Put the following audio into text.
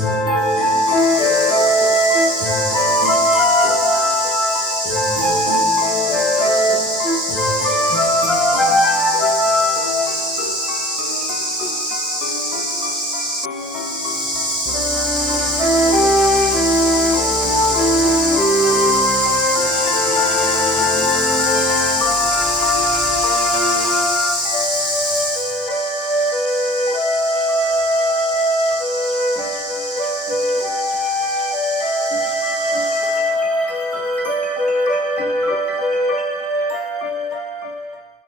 us.